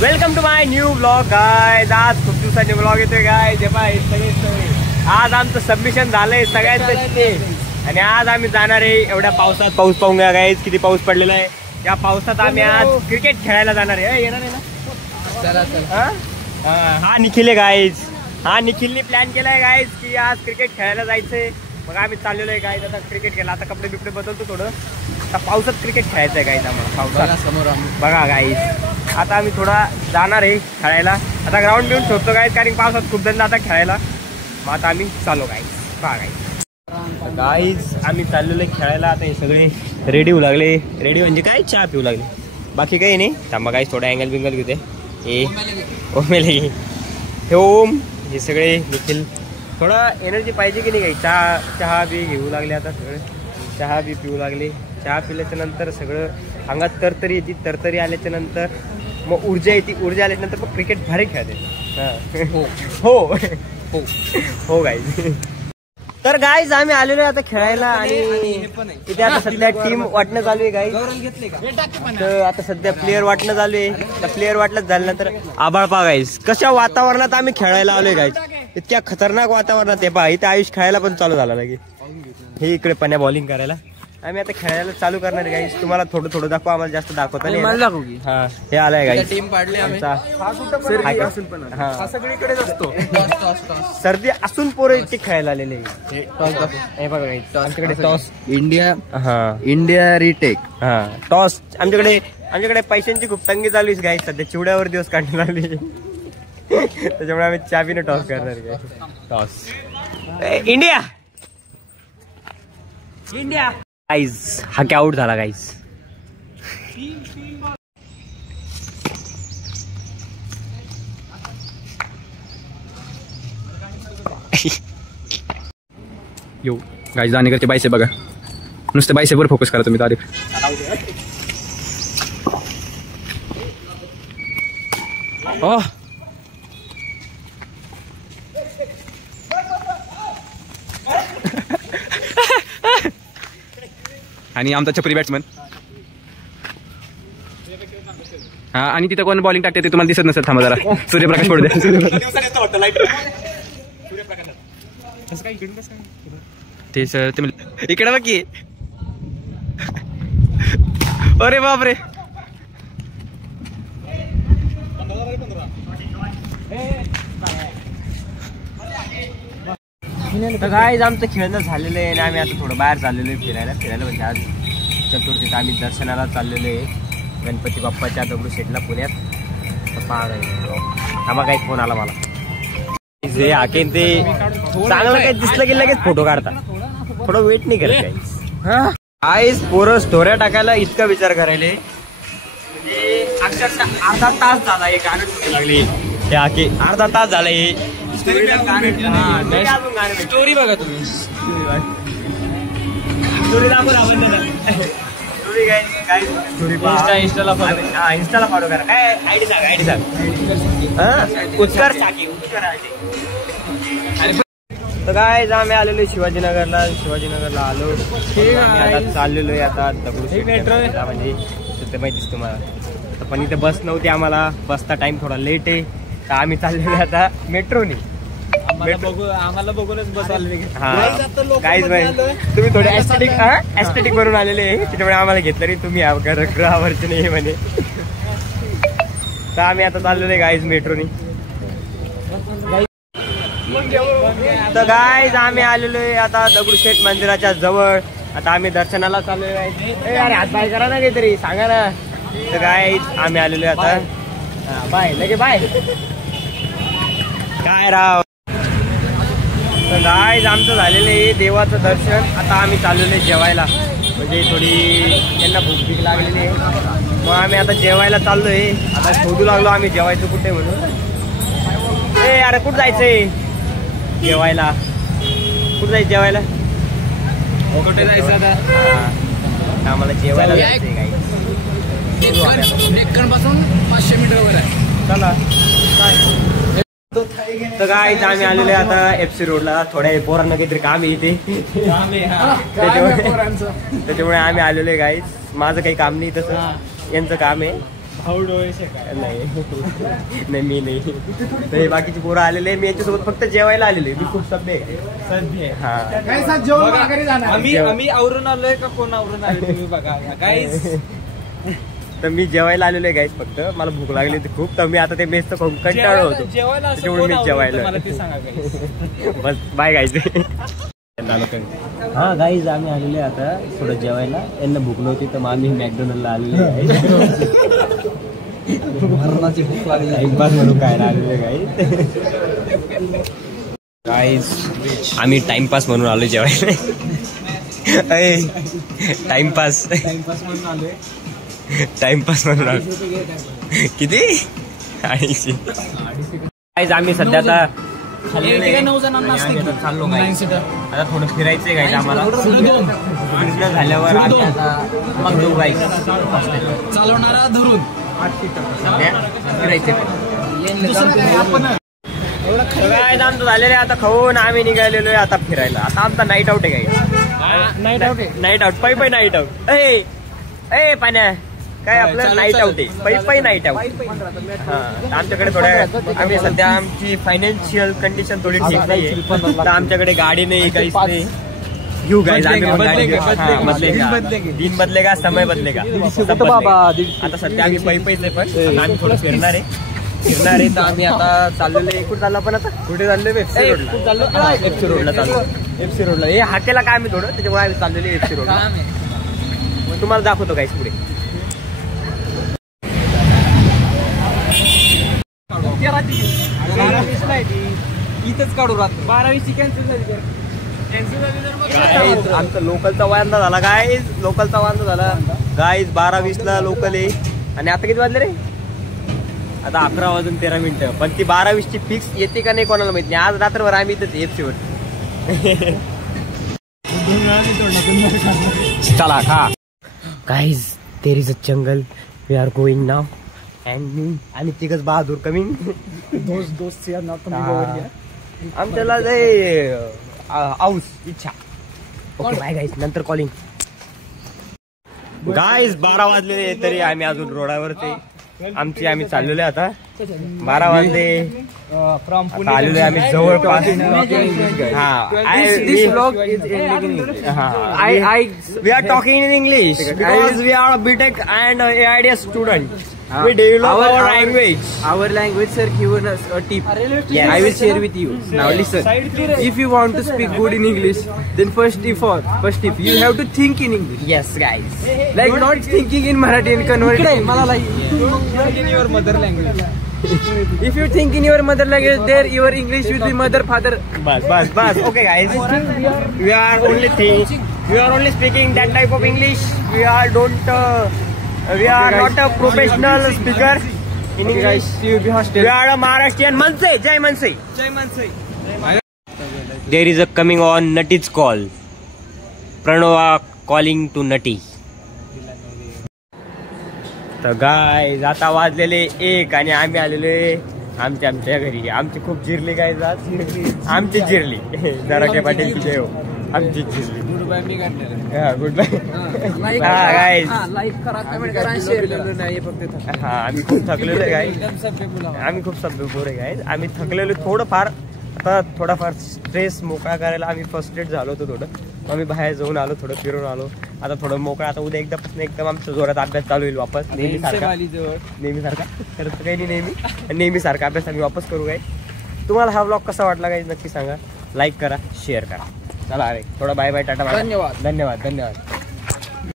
Welcome to my new blog guys. आज खूप दिवसांनी ब्लॉग येतोय गाइस. सगळे आज आमचं सबमिशन झालंय सगळ्यांचं आणि आज आम्ही जाणार आहे. एवढ्या पावसात पाऊस पाहून घ्या गाइस, किती पाऊस पडलेला आहे. या पावसात आम्ही आज क्रिकेट खेळायला जाणार आहे. येणार आहे ना? हा निखिल आहे गाइस. हा निखिलने प्लॅन केलाय गाइस की आज क्रिकेट खेळायला जायचंय. मग आम्ही चाललेलो आहे गाइस. आता क्रिकेट खेळायला, आता कपडे बिपडे बदलतो थोडं. आता पावसात क्रिकेट खेळायचं आहे गाइस आम्हाला. पावसात समोर बघा गाइस. आता आम्ही थोडा जाणार आहे खेळायला. आता ग्राउंड बिऊन शोधतो गाइस, कारण पावसात खूप जण आता खेळायला. मग आता आम्ही चाललो गाइस. पहा गाइस आम्ही चाललेलो आहे खेळायला. आता हे सगळे रेडी होऊ लागले. रेडी म्हणजे काय, चहा पिऊ लागले, बाकी काही नाही. थांबा गाइस, थोडा अँगल बिंगल घेते. हे ओमेले, हे ओम, हे सगळे निखिल. थोडा एनर्जी पाहिजे की नाही काही. चहा बी घेऊ लागले. आता सगळे चहा बी पिऊ लागले. चहा पिल्याच्या नंतर सगळं अंगात तरतरी येते. तरतरी आल्याच्या नंतर मग ऊर्जा येते. ऊर्जा आल्याच्यानंतर मग क्रिकेट भारी खेळते. हो हो हो गाईज. तर गाईज आम्ही आलेलो आहे आता खेळायला. आणि इथे आता सध्या टीम वाटणं चालू आहे गाईज. तर आता सध्या प्लेयर वाटणं चालू आहे. त्या प्लेयर वाटणं झाल्यानंतर आभाळ पा गाईज. कशा वातावरणात आम्ही खेळायला आलोय गाईज. इतक्या खतरनाक वातावरणात आहे पहा. इथे आयुष खेळायला पण चालू झाला लगे. हे इकडे पण्या बॉलिंग करायला. आम्ही आता खेळायला चालू करणार गाईस. तुम्हाला थोडं थोडं दाखवा, आम्हाला जास्त दाखवता नाही. हा हे आलाय गाईस. टीम पाडली आमचा. सगळीकडेच असतो. सर्दी असून पोरं इतके खेळायला आलेले. हे बघा गाईस, आमच्याकडे टॉस इंडिया. हा इंडिया रिटेक. हा टॉस. आमच्याकडे पैशांची खूप तंगी चालू आहे गाईस सध्या. चिवड्यावर दिवस काढण्यात आले. त्याच्यामुळे आम्ही चाबीने टॉस करणार guys. Toss India. India guys. हा की आउट झाला गाईज. यो गाईज दानेकरचे बायसेप बघा. नुसते बायसेपवर फोकस करा तुम्ही. तारीफ. ओ आणि आमचा छपरी बॅट्समन. हा आणि तिथं कोण बॉलिंग टाकते ते तुम्हाला दिसत नसेल. थांबा जरा, सूर्यप्रकाश पडू द्या. ते सर ते इकडे बाकी. अरे बापरे. तर गाईज आमचं खेळणं झालेलं आहे आणि आम्ही आता थोडं बाहेर चाललेलो आहे फिरायला म्हणजे आज चतुर्थीत आम्ही दर्शनाला चाललेलो आहे गणपती बाप्पाच्या दगडूशेठला पुण्यात. तर पहा काही फोन आला मला. जे हाकेन ते चांगलं काही दिसलं की लगेच फोटो काढता. थोडं वेट नाही करत गाईज. गाईज पोरं स्टोऱ्या टाकायला इतका विचार करायला म्हणजे अक्षरशः अर्धा तास झाला. एक गाणं सुटू लागली ते हाके. अर्धा तास झाला हे स्टोरी बघा तुम्ही. स्टोरी इंस्टाला फॉलो करा. काय आयडी सांग, आयडी सांग. उत्कर्ष तर काय आम्ही आलेलो शिवाजीनगरला. शिवाजीनगरला आलो. आता चाललेलो आहे आता दगडूशेठ मेट्रो म्हणजे सध्या माहितीच तुम्हाला. पण इथे बस नव्हती आम्हाला. बसचा टाइम थोडा लेट आहे. तर आम्ही चाललेलो आता मेट्रोने. आम्हाला बघूनच बस आलेली. हा काहीच नाही. तुम्ही थोडे ऍस्थेटिक बनून आलेले आहे त्याच्यामुळे आम्हाला घेतलं रे. तुम्ही ग्रहावरचे नाही म्हणे. तर आम्ही आता चाललेलो आहे गाईज मेट्रोने. तर गाईज आम्ही आलेलो आहे आता दगडूशेठ मंदिराच्या जवळ. आता आम्ही दर्शनाला चाललोय. अरे हात बाय करा ना काहीतरी, सांगा ना. तर गाईज आम्ही आलेलो आहे आता. बाय लगे बाय. काय राव. तर गाईज आमचं झालेलं आहे देवाचं दर्शन. आता आम्ही चाललेलो आहे जेवायला. म्हणजे थोडी त्यांना भूक भीक लागलेली आहे. मग आम्ही आता जेवायला चाललोय. आता शोधू लागलो आम्ही जेवायचं कुठे म्हणून. ए अरे कुठं जायचंय जेवायला. कुठं जायचं जेवायला. कुठे जायचं आता. आम्हाला जेवायला जायचंय गाईज. पासून 500 मीटरवर आहे. चला काय. तर काय आम्ही आलेले आता FC रोडला. थोड्या पोरांना काहीतरी काम आहे इथे. त्याच्यामुळे आम्ही आलेलो आहे गाईज. माझं काही काम नाही तसं, यांचं काम आहे. भाऊ डोळे नाही मी नाही. तर बाकीची पोरं आलेले, मी यांच्यासोबत फक्त जेवायला आलेले. मी खूप सभ्य आहे. हा आम्ही आवरून आलोय का कोण आवरून आलोय तुम्ही बघा गाईस. तर मी जेवायला आलेलो आहे गाईस. फक्त मला भूक लागली होती खूप, तर मी आता ते मेसचं खाऊन कंटाळलो होतो. जेवायला त्याच्यामुळे मी जेवायला मला ते सांगा गाईस. बस बाय गाईज. हा गाईज आम्ही आलेले आता थोडं जेवायला. यांना भूक नव्हती तर मग आम्ही मॅकडोनल्डला आलेले भूक लागली टाइमपास म्हणून काय आलेले गाईज. आम्ही टाइमपास म्हणून आलो जेवायला. टाइमपास म्हणून आलोय. टाइमपास म्हणून आलो. किती? 250. आम्ही सध्या आता चाललो आता थोडं फिरायचंय गाईज आम्हाला. फिरणं झाल्यावर आम्ही आता मग जाऊ गाईज. चालवणारा धरून फिरायचे आमचं झालेलं आहे. आता खाऊन आम्ही निघालेलो आहे आता फिरायला. आता आमचा नाईट आउट आहे गाईज. नाईट आउट पै नाईट आउट. ए पाण्या काय आपलं नाईट आउट आहे. पै नाईट आउट. हा आमच्याकडे थोड्या आम्ही सध्या आमची फायनान्शियल कंडिशन थोडी ठीक नाही आहे. तर आमच्याकडे गाडी नाही काहीच नाही. घेऊ गाईज आम्ही दिन बदलेगा समय बदलेगा. आता सध्या आम्ही पैच आहे पण आम्ही थोडं फिरणार आहे. तर आम्ही आता चाललेलो आहे. कुठे चाललो आपण आता? कुठे चाललो? एफसी रोडला चाललो. एफसी रोडला हे हाकेला काय आम्ही थोडं त्याच्यामुळे आम्ही चाललेलो एफसी रोडला. मग तुम्हाला दाखवतो गाईज पुढे. इथंच काढू राहतो. 12वीची कॅन्सल झाली. आमचा लोकलचा वांदा झाला गाईज. लोकलचा वांदा झाला गाईज. 12:20ला लोकल आहे आणि आता किती वाजले रे? आता 11:13. पण ती 12:20ची फिक्स येते का नाही कोणाला माहित नाही. आज रात्रभर आम्ही इथंच एफसीवर. चला खा guys. There is a jungle. We are going now आणि तिघच बहादूर कमिंग. दोस्त आमच्याला आऊस इच्छा. Okay bye guys. नंतर कॉलिंग. गाईज 12 वाजले तरी आम्ही अजून रोडावरती आम्ही चाललेलो आहे. आता 12 वाजले फ्रॉम आलेलो आहे आम्ही जवळपास. We are talking in English because we are BTech and AIDS student. We develop our language. Our language sir given us a tip. Yes. I will share with you. Now listen. If you want to speak good in English, then first tip you have to think in English. Yes guys. Like not thinking in Marathi and converting. Think in your mother language. If you think in your mother language, there your English will be mother father. Bas. Okay guys. We are only speaking that type of English. We are not a professional speaker in English. We are a Maharashtrian. Manse, Jai Manse. There is a coming on Nutty's call. Pranava calling to Nutty. तर गाय आता वाजलेले 1 आणि आम्ही आलेले आमच्या घरी. आमची खूप जिरली गाय जात. आमची जिरली. जराके पाटीलची देव आमची जिरली. Good bye. हा गाईज. हा आम्ही खूप थकलेलो आहे गाईज. आम्ही खूप सभ्य पोर आहे गाईज. आम्ही थकलेलो थोडंफार. आता थोडाफार स्ट्रेस मोकळा करायला आम्ही फर्स्ट एड झालो होतो थोडं. आम्ही बाहेर जाऊन आलो, थोडं फिरून आलो. आता थोडं मोकळा. आता उद्या एकदम आमच्या जोरात अभ्यास चालू होईल वापस. नेहमीसारखा करत काही नाही. नेहमीसारखा अभ्यास आम्ही वापस करू काय. तुम्हाला हा ब्लॉग कसा वाटला गाईज नक्की सांगा. लाईक करा, शेअर करा. चला अरे थोडा बाय बाय टाटा. धन्यवाद.